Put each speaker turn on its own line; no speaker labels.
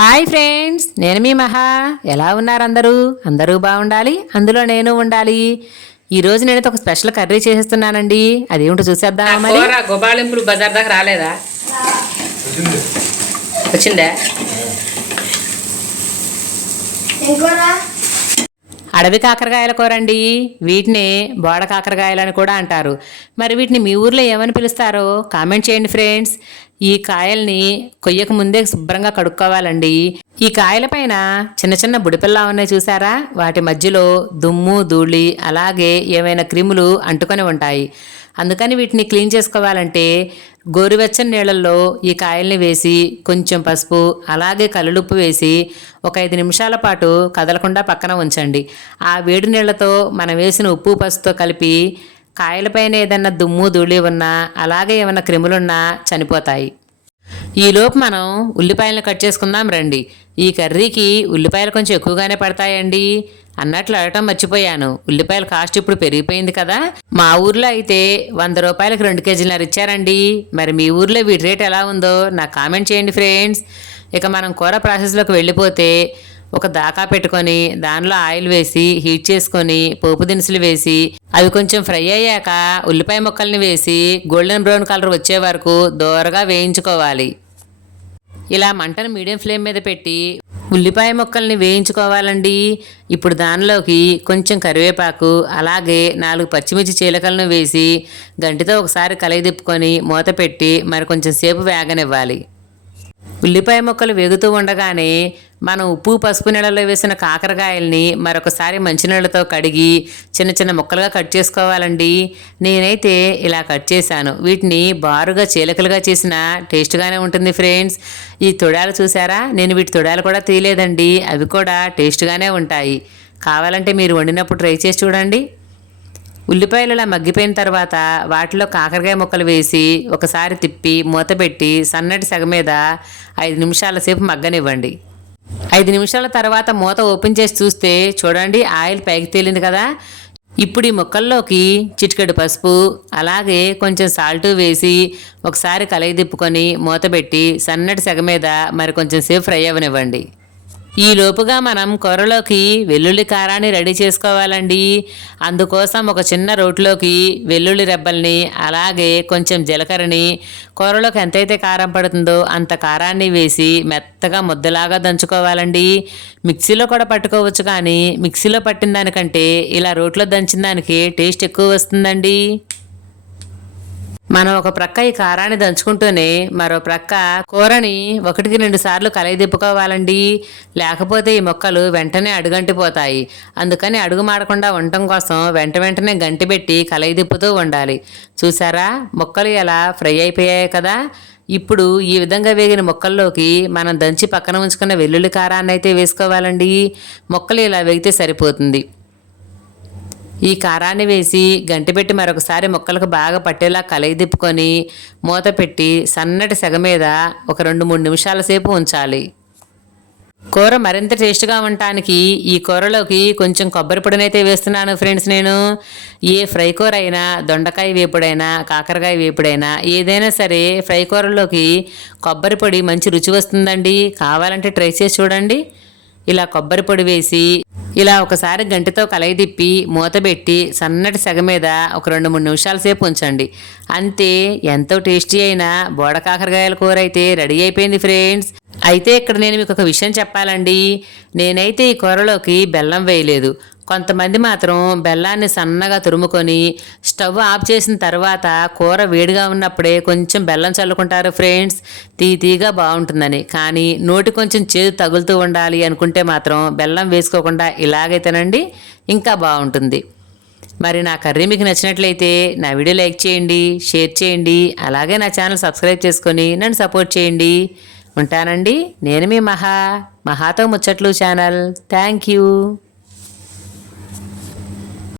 Hi friends నేను మీ మహా. ఎలా ఉన్నారు అందరూ? అందరూ బాగుండాలి? అందులో నేను ఉండాలి. ఈ రోజు నేనైతే ఒక స్పెషల్ కర్రీ చేసేస్తున్నానండి. అదేమిటో చూసేద్దామా మరి?
గోబాళింపులు బజార్ దాకా రాలేదా? వచ్చిందా?
అడవి కాకరకాయల కూర అండి. వీటిని బోడ కాకరకాయలు అని కూడా అంటారు. మరి వీటిని మీ ఊర్లో ఏమని పిలుస్తారో కామెంట్ చేయండి ఫ్రెండ్స్. ఈ కాయల్ని కొయ్యక ముందే శుభ్రంగా కడుక్కోవాలండి. ఈ కాయల పైన చిన్న చిన్న బుడిపిల్లా ఉన్నాయి చూసారా? వాటి మధ్యలో దుమ్ము ధూళి అలాగే ఏమైనా క్రిములు అంటుకొని ఉంటాయి. అందుకని వీటిని క్లీన్ చేసుకోవాలంటే గోరువెచ్చని నీళ్ళల్లో ఈ కాయల్ని వేసి కొంచెం పసుపు అలాగే కల్లులుప్పు వేసి ఒక ఐదు నిమిషాల పాటు కదలకుండా పక్కన ఉంచండి. ఆ వేడి నీళ్ళతో మనం వేసిన ఉప్పు పసుపుతో కలిపి కాయలపైన ఏదన్నా దుమ్ము ధూళి ఉన్నా అలాగే ఏమైనా క్రిములున్నా చనిపోతాయి. ఈలోపు మనం ఉల్లిపాయలను కట్ చేసుకుందాం రండి. ఈ కర్రీకి ఉల్లిపాయలు కొంచెం ఎక్కువగానే పడతాయండి. అన్నట్లు అడగటం మర్చిపోయాను. ఉల్లిపాయల కాస్ట్ ఇప్పుడు పెరిగిపోయింది కదా. మా ఊర్లో అయితే వంద రూపాయలకు రెండు కేజీలన్నర ఇచ్చారండి. మరి మీ ఊర్లో వీటి రేట్ ఎలా ఉందో నాకు కామెంట్ చేయండి ఫ్రెండ్స్. ఇక మనం కూర ప్రాసెస్లోకి వెళ్ళిపోతే ఒక దాకా పెట్టుకొని దానిలో ఆయిల్ వేసి హీట్ చేసుకొని పోపు దినుసులు వేసి అవి కొంచెం ఫ్రై అయ్యాక ఉల్లిపాయ ముక్కల్ని వేసి గోల్డెన్ బ్రౌన్ కలర్ వచ్చే వరకు దోరగా వేయించుకోవాలి. ఇలా మంటను మీడియం ఫ్లేమ్ మీద పెట్టి ఉల్లిపాయ ముక్కల్ని వేయించుకోవాలండి. ఇప్పుడు దానిలోకి కొంచెం కరివేపాకు అలాగే నాలుగు పచ్చిమిర్చి చీలకలను వేసి గంటితో ఒకసారి కలయి తిప్పుకొని మూత పెట్టి మరి కొంచెం సేపు వేగనివ్వాలి. ఉల్లిపాయ ముక్కలు వేగుతూ ఉండగానే మనం ఉప్పు పసుపు నీళ్ళలో వేసిన కాకరకాయల్ని మరొకసారి మంచినీళ్ళతో కడిగి చిన్న చిన్న ముక్కలుగా కట్ చేసుకోవాలండి. నేనైతే ఇలా కట్ చేశాను. వీటిని బారుగా చీలకలుగా చేసిన టేస్ట్గానే ఉంటుంది ఫ్రెండ్స్. ఈ తొడాలు చూసారా? నేను వీటి తొడాలు కూడా తీయలేదండి. అవి కూడా టేస్ట్గానే ఉంటాయి. కావాలంటే మీరు వండినప్పుడు ట్రై చేసి చూడండి. ఉల్లిపాయలు ఇలా మగ్గిపోయిన తర్వాత వాటిలో కాకరకాయ ముక్కలు వేసి ఒకసారి తిప్పి మూత పెట్టి సన్నటి సగ మీద ఐదు నిమిషాల సేపు మగ్గనివ్వండి. ఐదు నిమిషాల తర్వాత మూత ఓపెన్ చేసి చూస్తే చూడండి ఆయిల్ పైకి తేలింది కదా. ఇప్పుడు ఈ ముక్కల్లోకి చిటికెడు పసుపు అలాగే కొంచెం సాల్ట్ వేసి ఒకసారి కలయి తిప్పుకొని మూత పెట్టి సన్నటి సెగ మీద మరి కొంచెం సేపు ఫ్రై అవ్వనివ్వండి. ఈ లోపుగా మనం కూరలోకి వెల్లుల్లి కారాన్ని రెడీ చేసుకోవాలండి. అందుకోసం ఒక చిన్న రోట్లోకి వెల్లుల్లి రెబ్బల్ని అలాగే కొంచెం జీలకర్రని కూరలోకి ఎంతైతే కారం పడుతుందో అంత కారాన్ని వేసి మెత్తగా ముద్దలాగా దంచుకోవాలండి. మిక్సీలో కూడా పట్టుకోవచ్చు కానీ మిక్సీలో పట్టిన దానికంటే ఇలా రోట్లో దంచిన దానికి టేస్ట్ ఎక్కువ వస్తుందండి. మనం ఒక ప్రక్క ఈ కారాన్ని దంచుకుంటూనే మరో ప్రక్క కూరని ఒకటికి రెండు సార్లు కలయి దిప్పుకోవాలండి లేకపోతే ఈ మొక్కలు వెంటనే అడుగంటిపోతాయి. అందుకని అడుగు మాడకుండా ఉండటం కోసం వెంట వెంటనే గంటి పెట్టి కలయి దిప్పుతూ ఉండాలి. చూసారా? మొక్కలు ఎలా ఫ్రై అయిపోయాయి కదా? ఇప్పుడు ఈ విధంగా వేగిన మొక్కల్లోకి మనం దంచి పక్కన ఉంచుకున్న వెల్లుల్లి కారాన్ని అయితే వేసుకోవాలండి. మొక్కలు ఇలా వేగితే సరిపోతుంది. ఈ కారాన్ని వేసి గంటిపెట్టి మరొకసారి ముక్కలకు బాగా పట్టేలా కలయి తిప్పుకొని మూత పెట్టి సన్నటి సెగ మీద ఒక రెండు మూడు నిమిషాల సేపు ఉంచాలి. కూర మరింత టేస్ట్గా ఉండటానికి ఈ కూరలోకి కొంచెం కొబ్బరి పొడినైతే వేస్తున్నాను ఫ్రెండ్స్ నేను. ఏ ఫ్రై కూర అయినా దొండకాయ వేపుడైనా కాకరకాయ వేపుడైనా ఏదైనా సరే ఫ్రై కూరలోకి కొబ్బరి పొడి మంచి రుచి వస్తుందండి. కావాలంటే ట్రై చేసి చూడండి. ఇలా కొబ్బరి పొడి వేసి ఇలా ఒకసారి గంటితో కలయి తిప్పి మూత పెట్టి సన్నటి సెగ మీద ఒక రెండు మూడు నిమిషాల సేపు ఉంచండి. అంతే ఎంతో టేస్టీ అయిన బోడ కాకరకాయల కూర అయితే రెడీ అయిపోయింది ఫ్రెండ్స్. అయితే ఇక్కడ నేను మీకు ఒక విషయం చెప్పాలండి. నేనైతే ఈ కూరలోకి బెల్లం వేయలేదు. కొంతమంది మాత్రం బెల్లాన్ని సన్నగా తురుముకొని స్టవ్ ఆఫ్ చేసిన తర్వాత కూర వేడిగా ఉన్నప్పుడే కొంచెం బెల్లం చల్లుకుంటారు ఫ్రెండ్స్. తీతీగా బాగుంటుందని. కానీ నోటి కొంచెం చేదు తగులుతూ ఉండాలి అనుకుంటే మాత్రం బెల్లం వేసుకోకుండా ఇలాగే తినండి ఇంకా బాగుంటుంది. మరి నా కర్రీ మీకు నచ్చినట్లయితే నా వీడియో లైక్ చేయండి షేర్ చేయండి అలాగే నా ఛానల్ సబ్స్క్రైబ్ చేసుకొని నన్ను సపోర్ట్ చేయండి. ఉంటానండి. నేను మీ మహా మహాతో ముచ్చట్లు ఛానల్. Thank you.